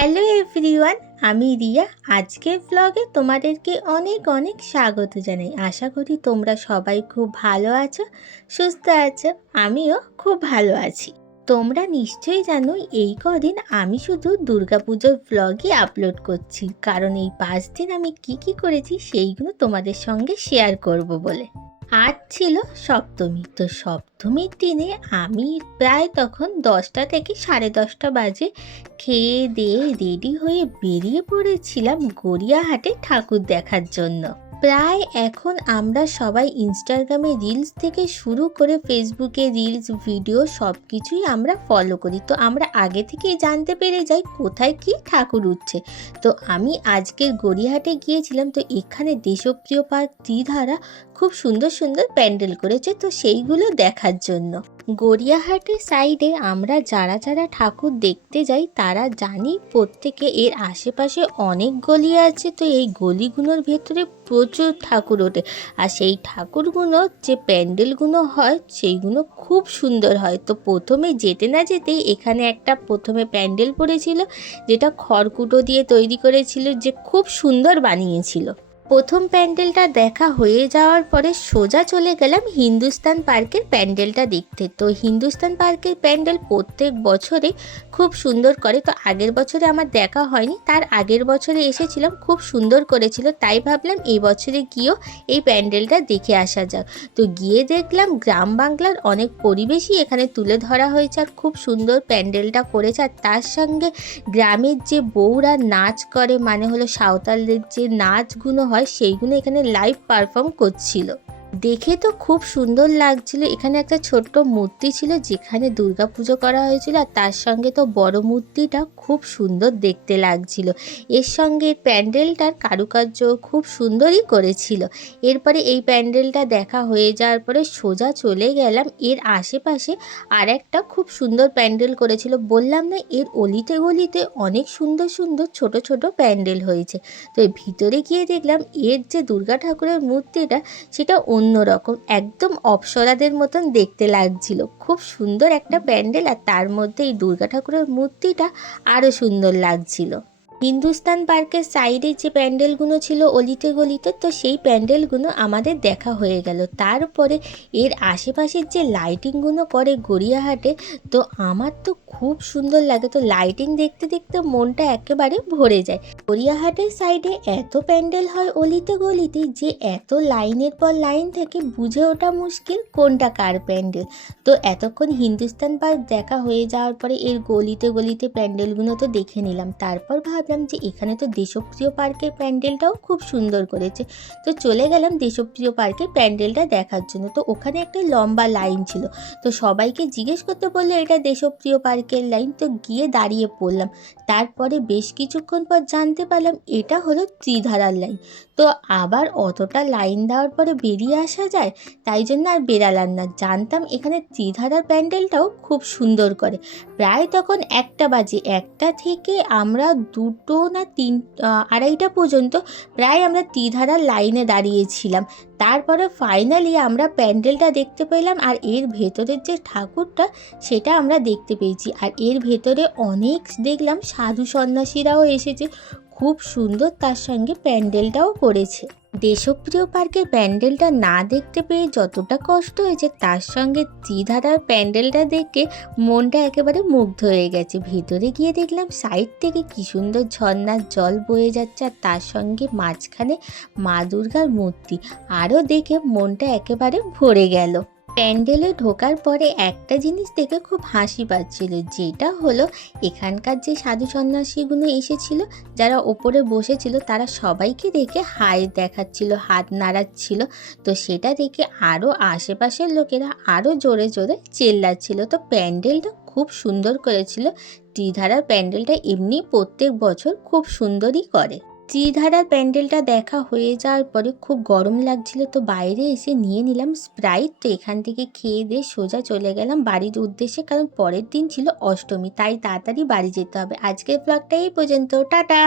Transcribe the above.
Hello everyone, আমি রিয়া। আজকের ব্লগে তোমাদেরকে অনেক অনেক স্বাগত জানাই। আশা করি তোমরা সবাই খুব ভালো আছো, সুস্থ আছো, আমিও খুব ভালো আছি। তোমরা নিশ্চয়ই জানো, এই কদিন আমি শুধু দুর্গাপুজোর ব্লগই আপলোড করছি। কারণ এই পাঁচ দিন আমি কি কি করেছি, সেইগুলো তোমাদের সঙ্গে শেয়ার করব বলে। আজ ছিল সপ্তমী। তো সপ্তমীর দিনে আমি প্রায় তখন দশটা থেকে সাড়ে দশটা বাজে খেয়ে দিয়ে রেডি হয়ে বেরিয়ে পড়েছিলাম গড়িয়াহাটে ঠাকুর দেখার জন্য। প্রায় এখন আমরা সবাই ইনস্টাগ্রামে রিলস থেকে শুরু করে ফেসবুকে রিলস ভিডিও সব কিছুই আমরা ফলো করি। তো আমরা আগে থেকেই জানতে পেরে যাই কোথায় কি ঠাকুর উঠছে। তো আমি আজকের গড়িয়াহাটে গিয়েছিলাম, তো এখানে দেশপ্রিয় পার্ক ত্রিধারা খুব সুন্দর সুন্দর প্যান্ডেল করেছে, তো সেইগুলো দেখার জন্য। গড়িয়াহাটের সাইডে আমরা যারা যারা ঠাকুর দেখতে যাই, তারা জানি প্রত্যেকে এর আশেপাশে অনেক গলি আছে, তো এই গলিগুলোর ভেতরে প্রচুর ঠাকুর ওঠে। আর সেই ঠাকুরগুলো যে প্যান্ডেলগুলো হয়, সেইগুলো খুব সুন্দর হয়। তো প্রথমে যেতে না যেতেই এখানে একটা প্রথমে প্যান্ডেল পড়েছিল, যেটা খড়কুটো দিয়ে তৈরি করেছিল, যে খুব সুন্দর বানিয়েছিল। প্রথম প্যান্ডেলটা দেখা হয়ে যাওয়ার পরে সোজা চলে গেলাম হিন্দুস্তান পার্কের প্যান্ডেলটা দেখতে। তো হিন্দুস্তান পার্কের প্যান্ডেল প্রত্যেক বছরে খুব সুন্দর করে, তো আগের বছরে আমার দেখা হয়নি, তার আগের বছরে এসেছিলাম, খুব সুন্দর করেছিল, তাই ভাবলাম এই বছরে গিয়েও এই প্যান্ডেলটা দেখে আসা যাক। তো গিয়ে দেখলাম গ্রাম বাংলার অনেক পরিবেশই এখানে তুলে ধরা হয়েছে, আর খুব সুন্দর প্যান্ডেলটা করেছে, আর তার সঙ্গে গ্রামের যে বউরা নাচ করে মানে হলো সাঁওতালদের যে নাচগুলো হয় সেইগুলো এখানে লাইভ পারফর্ম করছিল। দেখে তো খুব সুন্দর লাগছিল। এখানে একটা ছোট্ট মূর্তি ছিল যেখানে দুর্গা পুজো করা হয়েছিল আর তার সঙ্গে তো বড় মূর্তিটা খুব সুন্দর দেখতে লাগছিল। এর সঙ্গে প্যান্ডেলটার কারুকার্য খুব সুন্দরই করেছিল। এরপরে এই প্যান্ডেলটা দেখা হয়ে যাওয়ার পরে সোজা চলে গেলাম। এর আশেপাশে আর একটা খুব সুন্দর প্যান্ডেল করেছিল। বললাম না, এর অলিতে গলিতে অনেক সুন্দর সুন্দর ছোট ছোট প্যান্ডেল হয়েছে। তো ভিতরে গিয়ে দেখলাম এর যে দুর্গা ঠাকুরের মূর্তিটা, সেটা অন্যরকম একদম অপসরাদের মতন দেখতে লাগছিল। খুব সুন্দর একটা প্যান্ডেল আর তার মধ্যে এই দুর্গা ঠাকুরের মূর্তিটা আরও সুন্দর লাগছিল। হিন্দুস্তান পার্কের সাইডে যে প্যান্ডেলগুলো ছিল অলিতে গলিতে, তো সেই প্যান্ডেলগুলো আমাদের দেখা হয়ে গেল। তারপরে এর আশেপাশের যে লাইটিংগুলো করে গড়িয়াহাটে, তো আমার তো খুব সুন্দর লাগে। তো লাইটিং দেখতে দেখতে মনটা একেবারে ভরে যায়। গড়িয়াহাটের সাইডে এত প্যান্ডেল হয় অলিতে গলিতে যে এত লাইনের পর লাইন থেকে বুঝে ওঠা মুশকিল কোনটা কার প্যান্ডেল। তো এতক্ষণ হিন্দুস্তান পার্ক দেখা হয়ে যাওয়ার পরে এর গলিতে গলিতে প্যান্ডেলগুলো তো দেখে নিলাম। তারপর ভাবলাম যে এখানে তো দেশপ্রিয় পার্কের প্যান্ডেলটাও খুব সুন্দর করেছে। তো চলে গেলাম দেশপ্রিয় পার্কের প্যান্ডেলটা দেখার জন্য। তো ওখানে একটা লম্বা লাইন ছিল। তো সবাইকে জিজ্ঞেস করতে বলল, এটা দেশপ্রিয় পার্কের লাইন? তো গিয়ে দাঁড়িয়ে পড়লাম। তারপরে বেশ কিছুক্ষণ পর জানতে পারলাম, এটা হলো ত্রিধারার লাইন। তো আবার অতটা লাইন দেওয়ার পরে বেরিয়ে আসা যায়, তাই জন্য আর বেরালাম না। জানতাম এখানে ত্রিধারার প্যান্ডেলটাও খুব সুন্দর করে। প্রায় তখন একটা বাজে, একটা থেকে আমরা দুটো না তিন আড়াইটা পর্যন্ত প্রায় আমরা ত্রিধারার লাইনে দাঁড়িয়েছিলাম। তারপরে ফাইনালি আমরা প্যান্ডেলটা দেখতে পেলাম আর এর ভেতরের যে ঠাকুরটা, সেটা আমরা দেখতে পেয়েছি। আর এর ভেতরে অনেক দেখলাম সাধু সন্ন্যাসীরাও এসেছে। খুব সুন্দর তার সঙ্গে প্যান্ডেলটাও করেছে। দেশপ্রিয় পার্কের প্যান্ডেলটা না দেখতে পেয়ে যতটা কষ্ট হয়েছে, তার সঙ্গে ত্রিধারার প্যান্ডেলটা দেখে মনটা একেবারে মুগ্ধ হয়ে গেছে। ভেতরে গিয়ে দেখলাম সাইড থেকে কি সুন্দর ঝর্ণার জল বয়ে যাচ্ছে আর তার সঙ্গে মাঝখানে মা দুর্গার মূর্তি। আরও দেখে মনটা একেবারে ভরে গেল। প্যান্ডেলে ঢোকার পরে একটা জিনিস দেখে খুব হাসি পাচ্ছিল, যেটা হলো এখানকার যে সাধু সন্ন্যাসীগুলো এসেছিল, যারা ওপরে বসেছিল, তারা সবাইকে দেখে হাই দেখাচ্ছিল, হাত নাড়াচ্ছিল। তো সেটা দেখে আরও আশেপাশের লোকেরা আরও জোরে জোরে চেল্লাচ্ছিল। তো প্যান্ডেলটা খুব সুন্দর করেছিল। ত্রিধারার প্যান্ডেলটা এমনি প্রত্যেক বছর খুব সুন্দরই করে। ত্রিধারার প্যান্ডেলটা দেখা হয়ে যাওয়ার পরে খুব গরম লাগছিল, তো বাইরে এসে নিয়ে নিলাম স্প্রাইট, তো এখান থেকে খেয়ে দিয়ে সোজা চলে গেলাম বাড়ির উদ্দেশ্যে, কারণ পরের দিন ছিল অষ্টমী, তাই তাড়াতাড়ি বাড়ি যেতে হবে। আজকের ব্লগটা এই পর্যন্ত, টাটা!